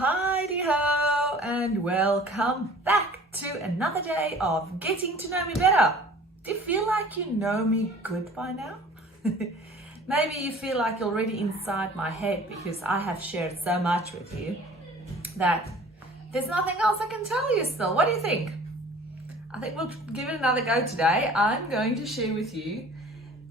Heidi ho, and welcome back to another day of getting to know me better. Do you feel like you know me good by now? Maybe you feel like you're already inside my head because I have shared so much with you that there's nothing else I can tell you still. What do you think? I think we'll give it another go today. I'm going to share with you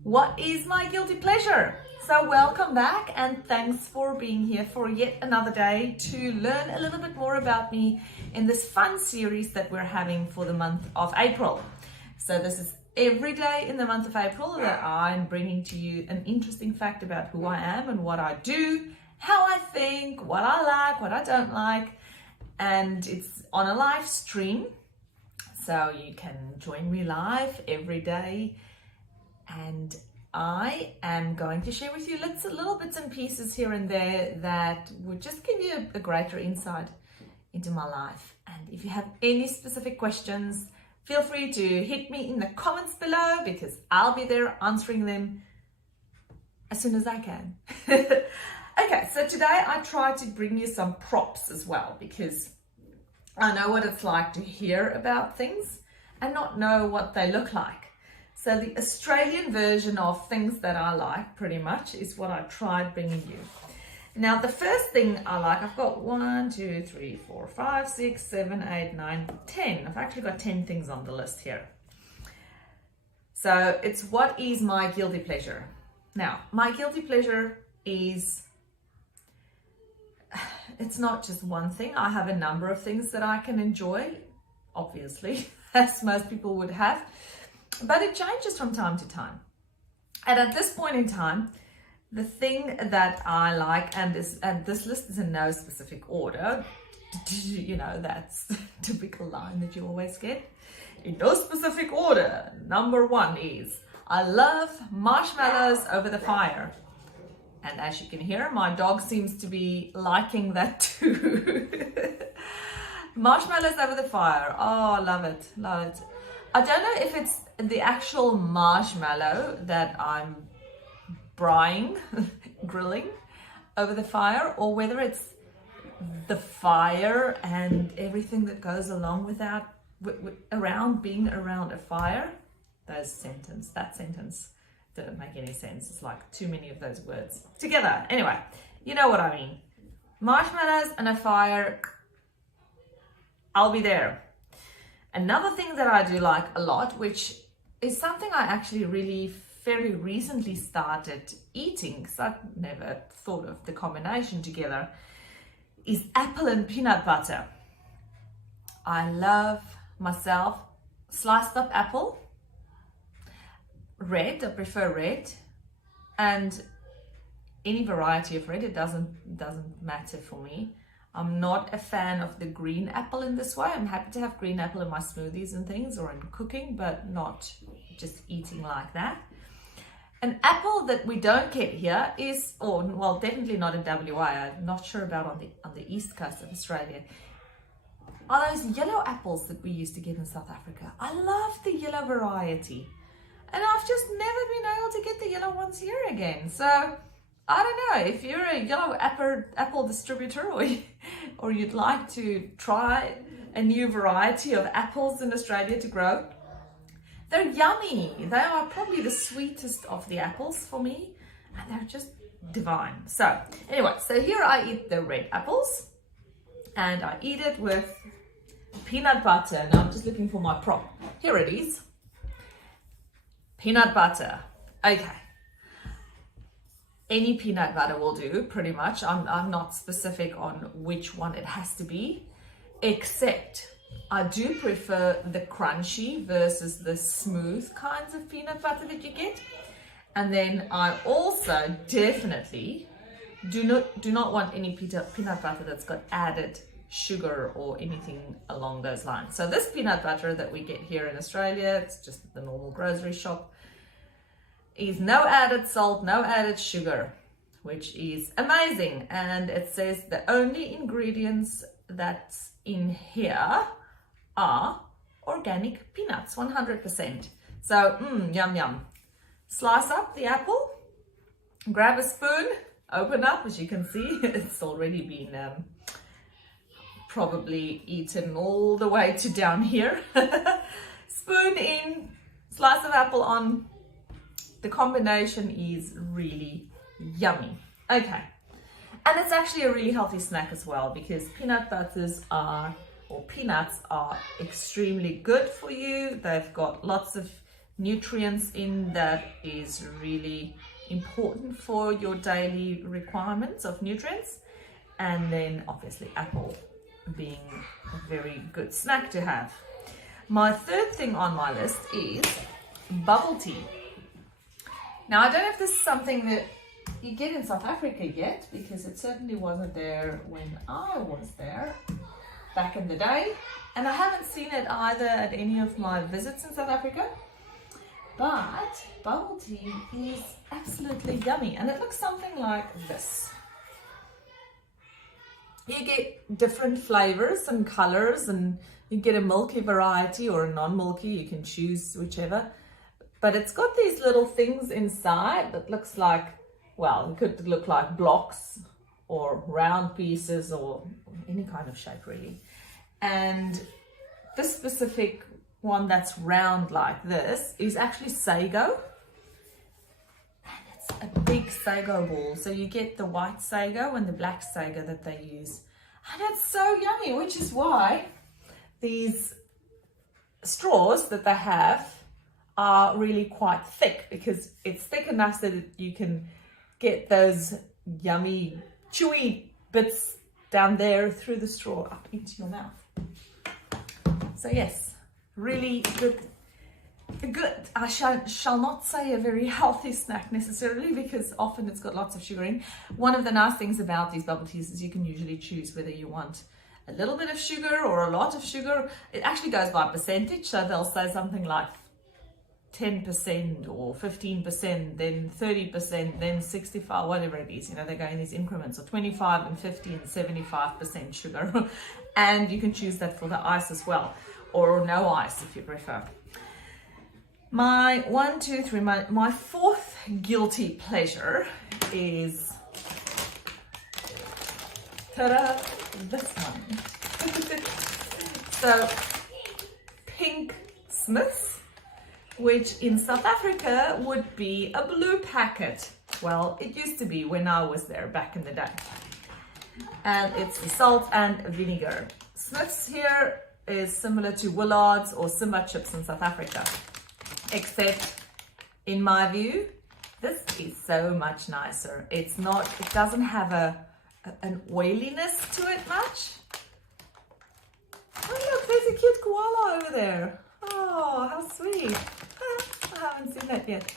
what is my guilty pleasure. So welcome back and thanks for being here for yet another day to learn a little bit more about me in this fun series that we're having for the month of April. So this is every day in the month of April that I'm bringing to you an interesting fact about who I am and what I do, how I think, what I like, what I don't like, and it's on a live stream. So you can join me live every day, and I am going to share with you little bits and pieces here and there that would just give you a greater insight into my life. And if you have any specific questions, feel free to hit me in the comments below because I'll be there answering them as soon as I can. Okay, so today I try to bring you some props as well because I know what it's like to hear about things and not know what they look like. So the Australian version of things that I like pretty much is what I tried bringing you. Now the first thing I like, I've got 1, 2, 3, 4, 5, 6, 7, 8, 9, 10. I've actually got 10 things on the list here. So it's what is my guilty pleasure. Now my guilty pleasure is, it's not just one thing. I have a number of things that I can enjoy, obviously, as most people would have. But it changes from time to time. And at this point in time, the thing that I like, and this list is in no specific order, you know, that's the typical line that you always get. In no specific order, number 1 is, I love marshmallows over the fire. And as you can hear, my dog seems to be liking that too. Marshmallows over the fire, oh, love it, love it. I don't know if it's the actual marshmallow that I'm grilling over the fire, or whether it's the fire and everything that goes along with that, around being around a fire. That sentence didn't make any sense. It's like too many of those words together. Anyway, you know what I mean. Marshmallows and a fire, I'll be there. Another thing that I do like a lot, which is something I actually really very recently started eating, because I've never thought of the combination together, is apple and peanut butter. I love myself sliced up apple, red, I prefer red, and any variety of red, it doesn't matter for me. I'm not a fan of the green apple in this way. I'm happy to have green apple in my smoothies and things or in cooking, but not just eating like that. An apple that we don't get here is, or well, definitely not in WA. I'm not sure about on the east coast of Australia, are those yellow apples that we used to get in South Africa. I love the yellow variety, and I've just never been able to get the yellow ones here again. So I don't know if you're a yellow apple distributor or you'd like to try a new variety of apples in Australia to grow. They're yummy. They are probably the sweetest of the apples for me, and they're just divine. So anyway, so here I eat the red apples, and I eat it with peanut butter. Now I'm just looking for my prop. Here it is. Peanut butter. Okay. Any peanut butter will do, pretty much. I'm not specific on which one it has to be, except I do prefer the crunchy versus the smooth kinds of peanut butter that you get. And then I also definitely do not want any peanut butter that's got added sugar or anything along those lines. So this peanut butter that we get here in Australia, it's just the normal grocery shop, is no added salt, no added sugar, which is amazing. And it says the only ingredients that's in here are organic peanuts, 100%. So, yum, yum. Slice up the apple, grab a spoon, open up, as you can see, it's already been probably eaten all the way to down here. Spoon in, slice of apple on. The combination is really yummy. Okay, and it's actually a really healthy snack as well, because peanut butters are, or peanuts are, extremely good for you. They've got lots of nutrients in that is really important for your daily requirements of nutrients. And then obviously apple being a very good snack to have. My third thing on my list is bubble tea. Now, I don't know if this is something that you get in South Africa yet, because it certainly wasn't there when I was there back in the day. And I haven't seen it either at any of my visits in South Africa. But bubble tea is absolutely yummy. And it looks something like this. You get different flavors and colors, and you get a milky variety or a non-milky. You can choose whichever. But it's got these little things inside that looks like, well, it could look like blocks or round pieces or any kind of shape really. And this specific one that's round like this is actually sago. And it's a big sago ball. So you get the white sago and the black sago that they use. And it's so yummy, which is why these straws that they have are really quite thick, because it's thick enough so that you can get those yummy, chewy bits down there through the straw up into your mouth. So yes, really good. I shall not say a very healthy snack necessarily, because often it's got lots of sugar in. One of the nice things about these bubble teas is you can usually choose whether you want a little bit of sugar or a lot of sugar. It actually goes by percentage, so they'll say something like 10% or 15%, then 30%, then 65, whatever it is. You know, they go in these increments of 25 and 50 and 75% sugar. And you can choose that for the ice as well, or no ice if you prefer. My fourth guilty pleasure is, ta-da, this one. So, Pink Smiths, which in South Africa would be a blue packet. Well, it used to be when I was there back in the day. And it's the salt and vinegar. Smiths here is similar to Willard's or Simba chips in South Africa. Except, in my view, this is so much nicer. It doesn't have an oiliness to it much. Oh look, there's a cute koala over there. Oh, how sweet. I haven't seen that yet.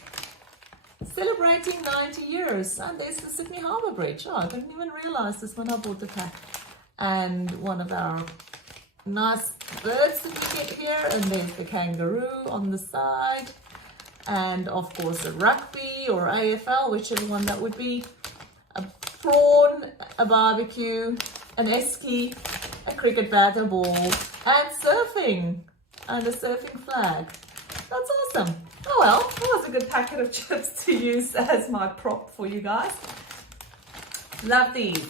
Celebrating 90 years. And there's the Sydney Harbour Bridge. Oh, I didn't even realise this when I bought the pack. And one of our nice birds that we get here. And there's the kangaroo on the side. And of course a rugby or AFL, whichever one that would be. A prawn, a barbecue, an esky, a cricket bat, a ball, and surfing. And a surfing flag. That's awesome. Oh well, that was a good packet of chips to use as my prop for you guys. Love these.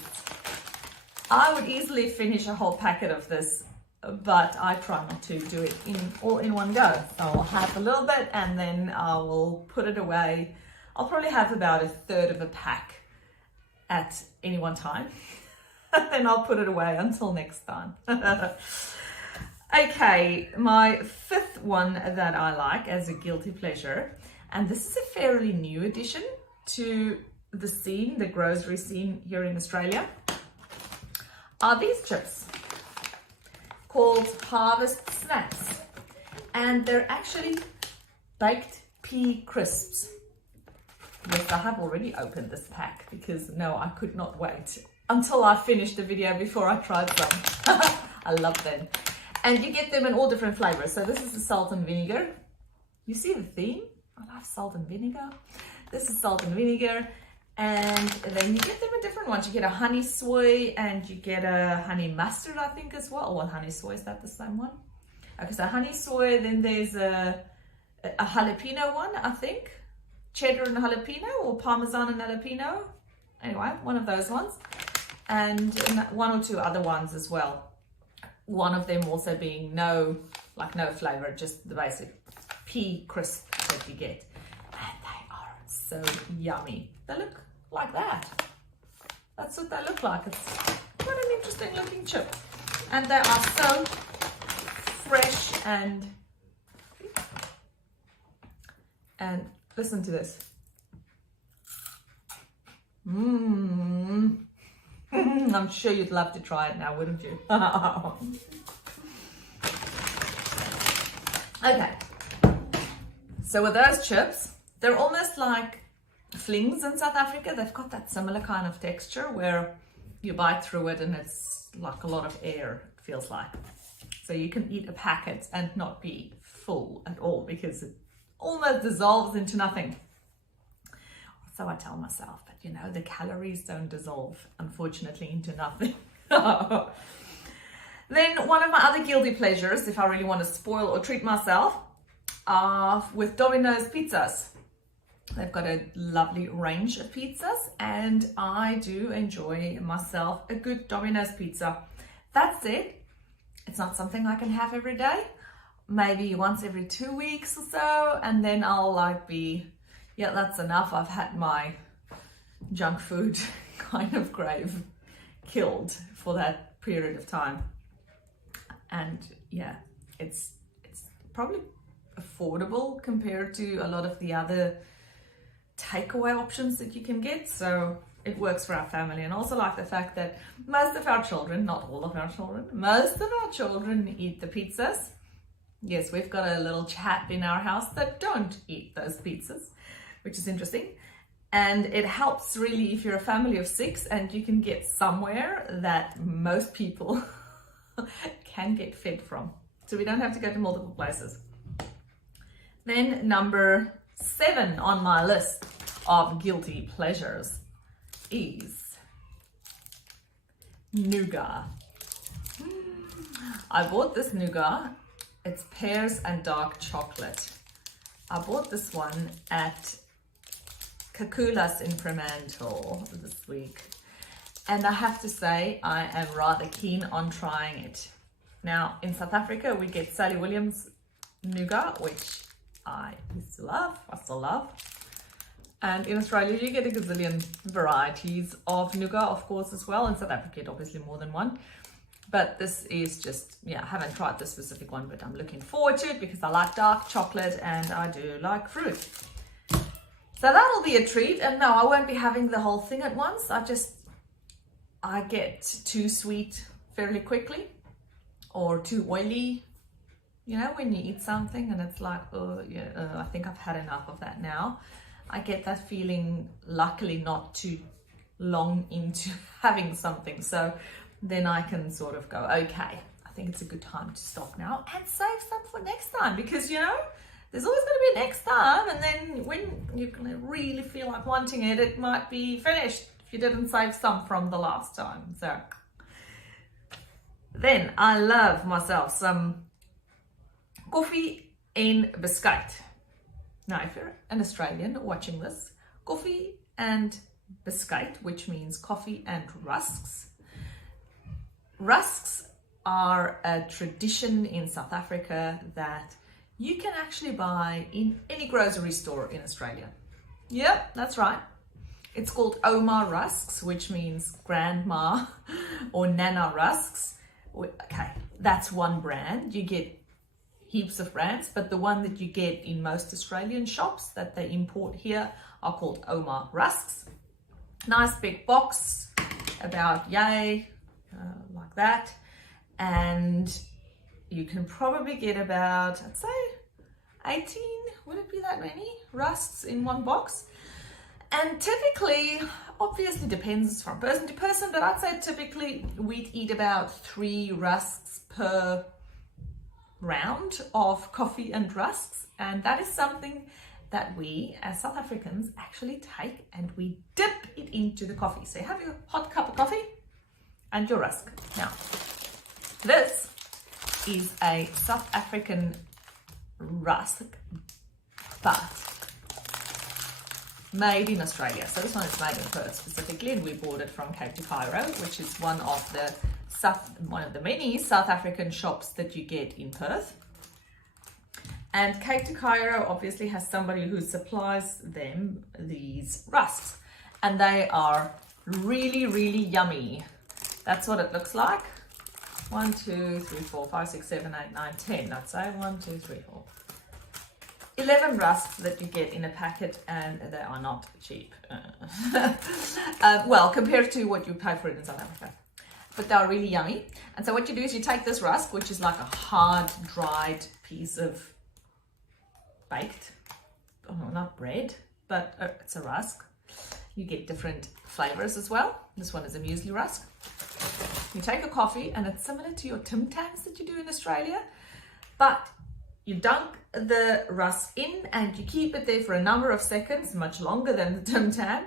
I would easily finish a whole packet of this, but I try not to do it all in one go. So I'll have a little bit and then I will put it away. I'll probably have about a third of a pack at any one time. Then I'll put it away until next time. Okay, my fifth one that I like as a guilty pleasure, and this is a fairly new addition to the scene, the grocery scene here in Australia, are these chips called Harvest Snacks. And they're actually baked pea crisps. Yes, I have already opened this pack because no, I could not wait until I finished the video before I tried some. I love them. And you get them in all different flavors. So this is the salt and vinegar. You see the theme? I love salt and vinegar. This is salt and vinegar. And then you get them in different ones. You get a honey soy and you get a honey mustard, I think, as well. Well, honey soy, is that the same one? Okay, so honey soy, then there's a jalapeno one, I think. Cheddar and jalapeno, or parmesan and jalapeno. Anyway, one of those ones. And one or two other ones as well. one of them also being no flavor, just the basic pea crisp that you get. And they are so yummy. They look like that. That's what they look like. It's quite an interesting looking chip. And they are so fresh and listen to this. I'm sure you'd love to try it now, wouldn't you? Okay. So with those chips, they're almost like flings in South Africa. They've got that similar kind of texture where you bite through it and it's like a lot of air, it feels like. So you can eat a packet and not be full at all because it almost dissolves into nothing. So I tell myself, but you know, the calories don't dissolve, unfortunately, into nothing. Then one of my other guilty pleasures, if I really want to spoil or treat myself, are with Domino's pizzas. They've got a lovely range of pizzas and I do enjoy myself a good Domino's pizza. That's it. It's not something I can have every day. Maybe once every 2 weeks or so, and then I'll yeah, that's enough. I've had my junk food kind of crave killed for that period of time. And yeah, it's probably affordable compared to a lot of the other takeaway options that you can get. So it works for our family. And also like the fact that most of our children, not all of our children, most of our children eat the pizzas. Yes, we've got a little chap in our house that don't eat those pizzas, which is interesting. And it helps really if you're a family of 6 and you can get somewhere that most people can get fed from. So we don't have to go to multiple places. Then number 7 on my list of guilty pleasures is nougat. I bought this nougat. It's pears and dark chocolate. I bought this one at Kakulas in Fremantle this week. And I have to say, I am rather keen on trying it. Now, in South Africa, we get Sally Williams nougat, which I used to love, I still love. And in Australia, you get a gazillion varieties of nougat, of course, as well. In South Africa, obviously more than one. But this is just, yeah, I haven't tried this specific one, but I'm looking forward to it because I like dark chocolate and I do like fruit. So that'll be a treat. And no, I won't be having the whole thing at once. I get too sweet fairly quickly or too oily. You know, when you eat something and it's like, oh, yeah, I think I've had enough of that now. I get that feeling, luckily not too long into having something. So then I can sort of go, okay, I think it's a good time to stop now and save some for next time because, you know, there's always going to be a next time. And then when you're going to really feel like wanting it, it might be finished if you didn't save some from the last time. So then I love myself some coffee and biscuit. Now, if you're an Australian watching this, coffee and biscuit, which means coffee and rusks. Rusks are a tradition in South Africa that you can actually buy in any grocery store in Australia. Yep, that's right. It's called Oma rusks, which means grandma or nana rusks. Okay, that's one brand. You get heaps of brands, but the one that you get in most Australian shops that they import here are called Oma rusks. Nice big box, about yay, like that. And you can probably get about, I'd say 18, would it be that many rusks in one box? And typically, obviously depends from person to person, but I'd say typically we'd eat about 3 rusks per round of coffee and rusks. And that is something that we as South Africans actually take and we dip it into the coffee. So you have your hot cup of coffee and your rusk. Now, this is a South African rusk, but made in Australia. So this one is made in Perth specifically, and we bought it from Cape to Cairo, which is one of the one of the many South African shops that you get in Perth. And Cape to Cairo obviously has somebody who supplies them these rusks, and they are really, really yummy. That's what it looks like. 1, 2, 3, 4, 5, 6, 7, 8, 9, 10. I'd say 1, 2, 3, 4. 11 rusks that you get in a packet, and they are not cheap. Well, compared to what you pay for it in South Africa. But they're really yummy. And so what you do is you take this rusk, which is like a hard, dried piece of baked, not bread, but it's a rusk. You get different flavors as well. This one is a muesli rusk. You take a coffee, and it's similar to your Tim Tams that you do in Australia, but you dunk the rusk in and you keep it there for a number of seconds, much longer than the Tim Tam,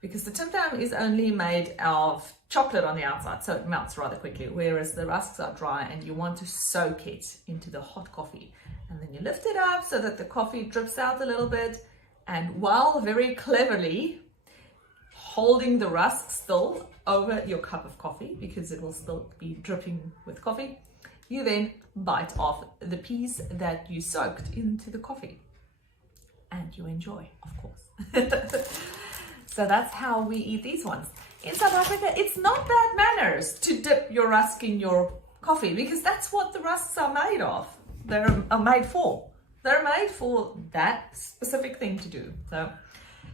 because the Tim Tam is only made of chocolate on the outside, so it melts rather quickly, whereas the rusks are dry and you want to soak it into the hot coffee. And then you lift it up so that the coffee drips out a little bit, and while very cleverly holding the rusk still over your cup of coffee, because it will still be dripping with coffee, you then bite off the piece that you soaked into the coffee, and you enjoy, of course. So that's how we eat these ones. In South Africa, it's not bad manners to dip your rusk in your coffee, because that's what the rusks are made of. They're made for. They're made for that specific thing to do. So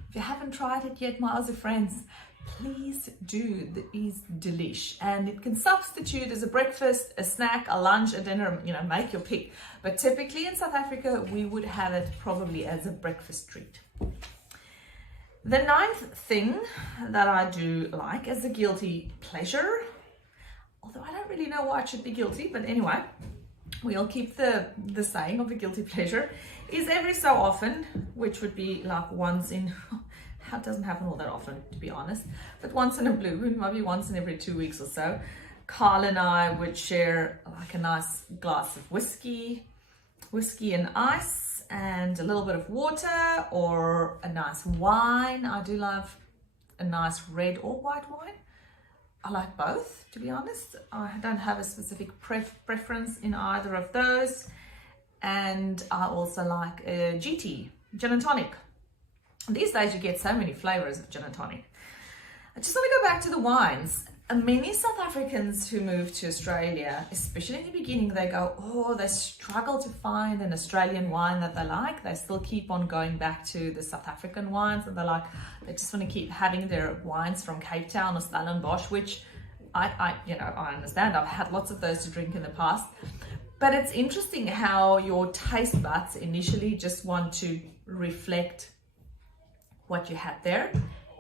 if you haven't tried it yet, my Aussie friends, please do. It is delish, and it can substitute as a breakfast, a snack, a lunch, a dinner, make your pick. But typically in South Africa, we would have it probably as a breakfast treat. The 9th thing that I do like as a guilty pleasure, although I don't really know why it should be guilty, but anyway, we'll keep the saying of a guilty pleasure, is every so often, which would be like once in, it doesn't happen all that often to be honest, but once in a blue moon, maybe once in every 2 weeks or so, Carl and I would share like a nice glass of whiskey and ice, and a little bit of water, or a nice wine. I do love a nice red or white wine. I like both, to be honest. I don't have a specific preference in either of those. And I also like a GT, gin and tonic. These days you get so many flavors of gin and tonic. I just want to go back to the wines. Many South Africans who move to Australia, especially in the beginning, they struggle to find an Australian wine that they like. They still keep on going back to the South African wines, and they just want to keep having their wines from Cape Town or Stellenbosch, which I understand. I've had lots of those to drink in the past. But it's interesting how your taste buds initially just want to reflect what you had there.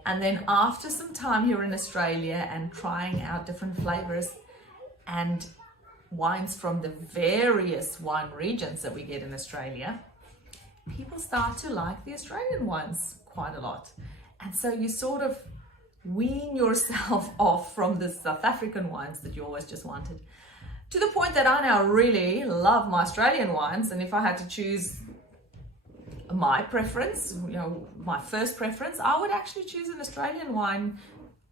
And then after some time here in Australia and trying out different flavors and wines from the various wine regions that we get in Australia, people start to like the Australian wines quite a lot. And so you sort of wean yourself off from the South African wines that you always just wanted, to the point that I now really love my Australian wines. And if I had to choose my preference, my first preference, I would actually choose an Australian wine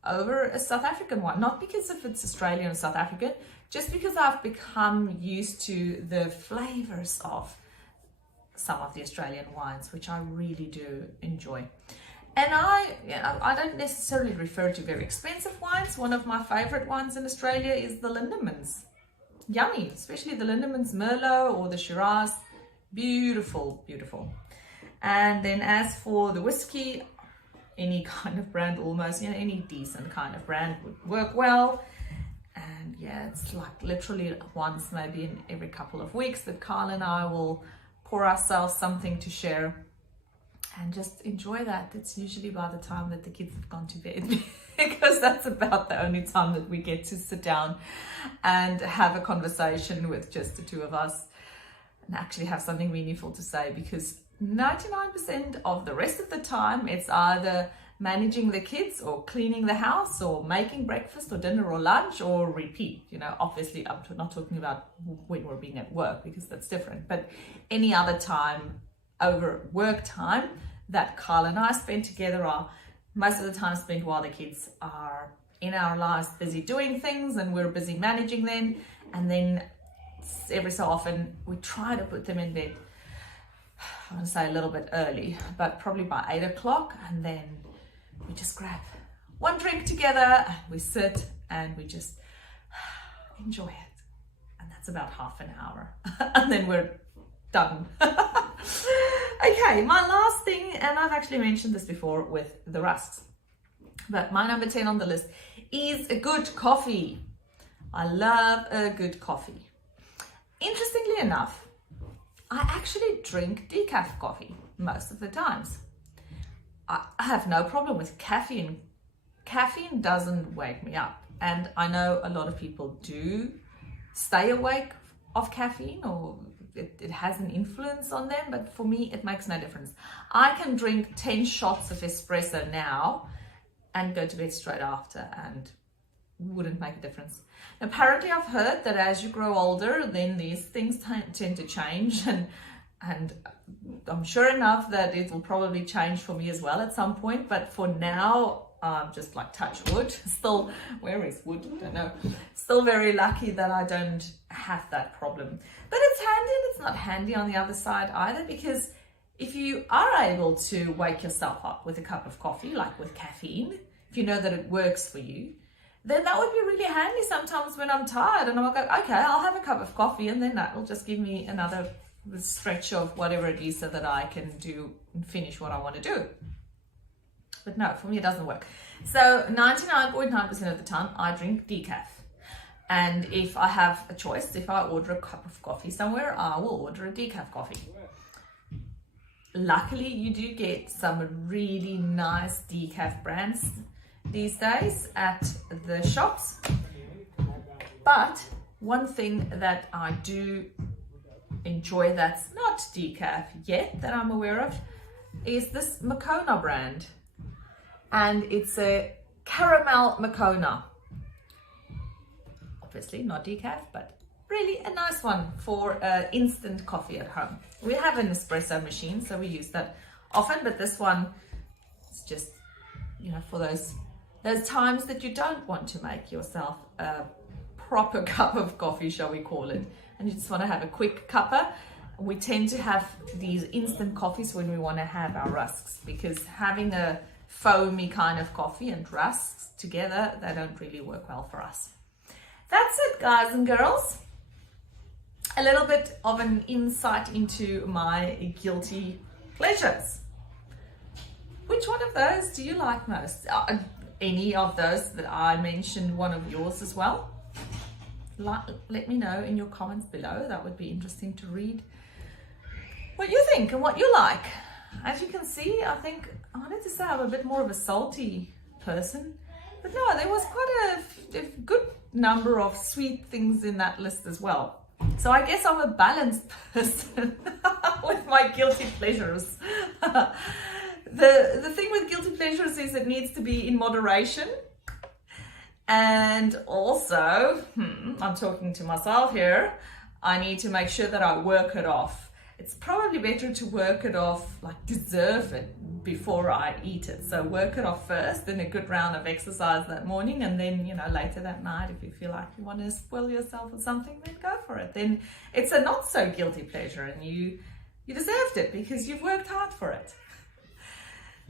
over a South African wine. Not because if it's Australian or South African, just because I've become used to the flavors of some of the Australian wines, which I really do enjoy. And I don't necessarily refer to very expensive wines. One of my favorite wines in Australia is the Lindemans. Yummy, especially the Lindemans Merlot or the Shiraz. Beautiful, beautiful. And then as for the whiskey, any kind of brand almost, any decent kind of brand would work well. And it's like literally once, maybe in every couple of weeks, that Carl and I will pour ourselves something to share and just enjoy that. It's usually by the time that the kids have gone to bed, because that's about the only time that we get to sit down and have a conversation with just the two of us and actually have something meaningful to say, because 99% of the rest of the time it's either managing the kids or cleaning the house or making breakfast or dinner or lunch or repeat. Obviously I'm not talking about when we're being at work, because that's different, but any other time over work time that Carl and I spend together are most of the time spent while the kids are in our lives busy doing things and we're busy managing them, and then every so often we try to put them in bed, I want to say a little bit early, but probably by 8 o'clock, and then we just grab one drink together and we sit and we just enjoy it. And that's about half an hour and then we're done. Okay, my last thing, and I've actually mentioned this before with the rusks, but my number 10 on the list is a good coffee. I love a good coffee. Interestingly enough, I actually drink decaf coffee most of the times. I have no problem with caffeine. Caffeine doesn't wake me up. And I know a lot of people do stay awake of caffeine, or it has an influence on them, but for me, it makes no difference. I can drink 10 shots of espresso now and go to bed straight after, and wouldn't make a difference. Apparently, I've heard that as you grow older, then these things tend to change, and I'm sure enough that it will probably change for me as well at some point. But for now, just like touch wood, still, where is wood? I don't know. Still very lucky that I don't have that problem. But it's handy and it's not handy on the other side either, because if you are able to wake yourself up with a cup of coffee, like with caffeine, if you know that it works for you, then that would be really handy sometimes when I'm tired and I'll go, okay, I'll have a cup of coffee, and then that will just give me another stretch of whatever it is so that I can do and finish what I want to do. But no, for me it doesn't work. So 99.9% of the time I drink decaf. And if I have a choice, if I order a cup of coffee somewhere, I will order a decaf coffee. Luckily, you do get some really nice decaf brands these days at the shops. But one thing that I do enjoy that's not decaf yet, that I'm aware of, is this Moccona brand. And it's a caramel Moccona. Obviously not decaf, but really a nice one for instant coffee at home. We have an espresso machine, so we use that often, but this one is just, you know, for those times that you don't want to make yourself a proper cup of coffee, shall we call it, and you just want to have a quick cuppa. We tend to have these instant coffees when we want to have our rusks, because having a foamy kind of coffee and rusks together, they don't really work well for us. That's it, guys and girls. A little bit of an insight into my guilty pleasures. Which one of those do you like most? Any of those that I mentioned, one of yours as well? Let me know in your comments below. That would be interesting to read what you think and what you like. As you can see, I think I wanted to say I'm a bit more of a salty person, but no, there was quite a good number of sweet things in that list as well. So I guess I'm a balanced person with my guilty pleasures. The thing with guilty pleasures is it needs to be in moderation. And also, I'm talking to myself here, I need to make sure that I work it off. It's probably better to work it off, like deserve it before I eat it. So work it off first, then a good round of exercise that morning, and then, you know, later that night, if you feel like you want to spoil yourself with something, then go for it. Then it's a not so guilty pleasure, and you deserved it because you've worked hard for it.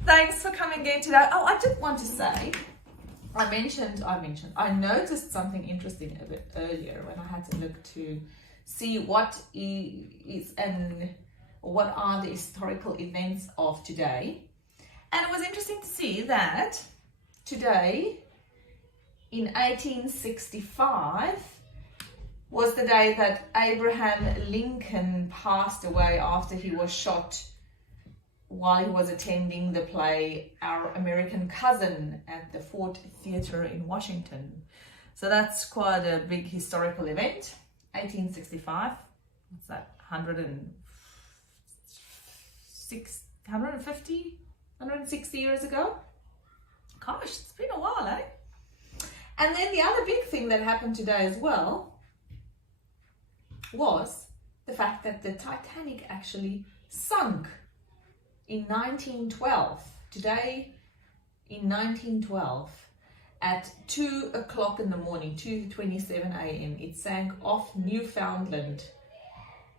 Thanks for coming in today. Oh, I did want to say, I noticed something interesting a bit earlier when I had to look to see what are the historical events of today. And it was interesting to see that today in 1865 was the day that Abraham Lincoln passed away after he was shot while he was attending the play Our American Cousin at the Ford Theatre in Washington. So that's quite a big historical event. 1865, what's that, 160 years ago? Gosh, it's been a while, eh? And then the other big thing that happened today as well was the fact that the Titanic actually sunk in 1912. Today, in 1912. at 2 o'clock in the morning, 2:27 a.m. It sank off Newfoundland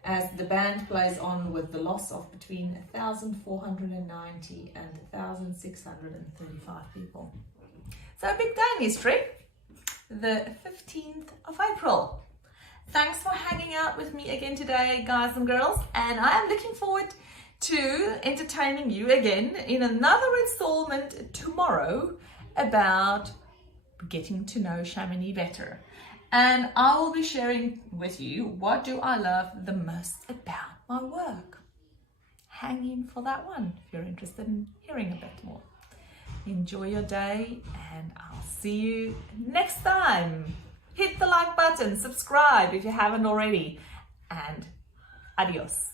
as the band plays on with the loss of between 1,490 and 1,635 people. So a big day in history, the 15th of April. Thanks for hanging out with me again today, guys and girls, and I am looking forward to entertaining you again in another installment tomorrow about getting to know Chamonix better. And I will be sharing with you what do I love the most about my work. Hang in for that one if you're interested in hearing a bit more. Enjoy your day, and I'll see you next time. Hit the like button, subscribe if you haven't already, and adios.